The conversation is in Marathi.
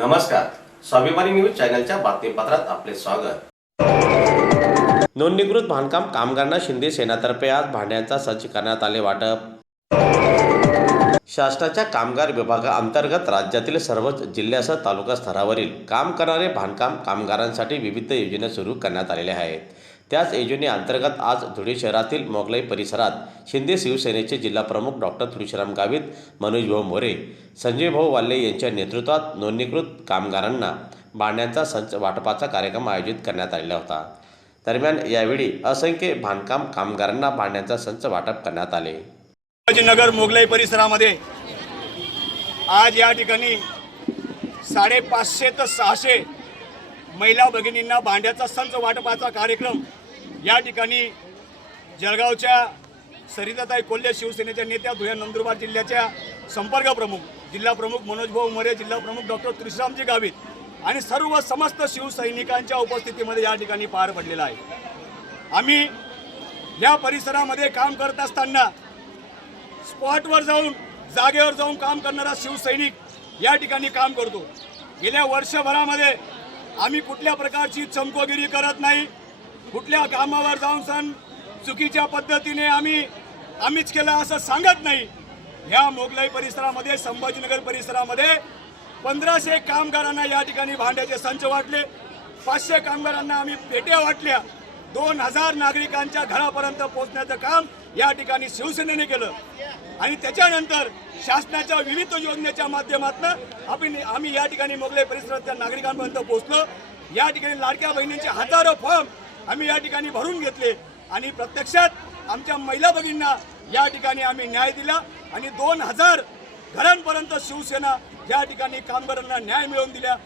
नमस्कार. स्वाभिमानी न्यूज चॅनलच्या बातमीपत्रात आपले स्वागत. नोंदणीकृत बांधकाम कामगारांना शिंदे सेनातर्फे आज भांड्यांचा सज्ज करण्यात आले वाटप. शासनाच्या कामगार विभागाअंतर्गत राज्यातील सर्वच जिल्ह्यासह तालुका स्तरावरील काम करणारे बांधकाम कामगारांसाठी विविध योजना सुरू करण्यात आलेल्या आहेत. त्याच योजनेअंतर्गत आज धुळे शहरातील मोगलाई परिसरात शिंदे शिवसेनेचे जिल्हाप्रमुख डॉक्टर तुळशीराम गावित मनोज भाऊ मोरे संजय भाऊ वाल्ले यांच्या नेतृत्वात नोंदणीकृत कामगारांना भांड्यांचा संच वाटपाचा कार्यक्रम आयोजित करण्यात आलेला होता. दरम्यान यावेळी असंख्य बांधकाम कामगारांना भांड्यांचा संच वाटप करण्यात आले. नगर मोगलाई परिसरामध्ये आज या ठिकाणी साडेपाचशे ते सहाशे महिला भगिनींना भांड्याचा संच वाटपाचा कार्यक्रम या ठिकाणी जळगावच्या सरिताताई कोल्हे शिवसेनेच्या नेत्या धुळे नंदुरबार जिल्ह्याच्या संपर्क प्रमुख जिल्हा प्रमुख मनोज भाऊ मरे जिल्हा प्रमुख डॉक्टर तुळशीरामजी गावित आणि सर्व समस्त शिवसैनिकांच्या उपस्थितीमध्ये या ठिकाणी पार पडलेला आहे. आम्ही या परिसरामध्ये काम करत असताना स्पॉटवर जाऊन जागेवर जाऊन काम करणारा शिवसैनिक या ठिकाणी काम करतो. गेल्या वर्षभरामध्ये आम्ही कुठल्या प्रकारची चमकोगिरी करत नाही. कुठल्या कामावर जाऊन सण चुकीच्या पद्धतीने आम्ही आम्हीच केलं असं सांगत नाही. ह्या मोगलाई परिसरामध्ये संभाजीनगर परिसरामध्ये पंधराशे कामगारांना या ठिकाणी भांड्याचे संच वाटले. पाचशे कामगारांना आम्ही पेट्या वाटल्या. दोन हजार नागरिकांच्या घरापर्यंत पोहोचण्याचं काम या ठिकाणी शिवसेनेने केलं. आणि त्याच्यानंतर शासनाच्या विविध योजनेच्या माध्यमातून आम्ही आम्ही या ठिकाणी मोगले परिसरातल्या नागरिकांपर्यंत पोहोचलो. या ठिकाणी लाडक्या बहिणींचे हजारो फॉर्म आम्ही या ठिकाणी भरून घेतले. आणि प्रत्यक्षात आमच्या महिला भगिनींना या ठिकाणी आम्ही न्याय दिला. आणि दोन हजार घरांपर्यंत शिवसेना या ठिकाणी कामगारांना न्याय मिळवून दिल्या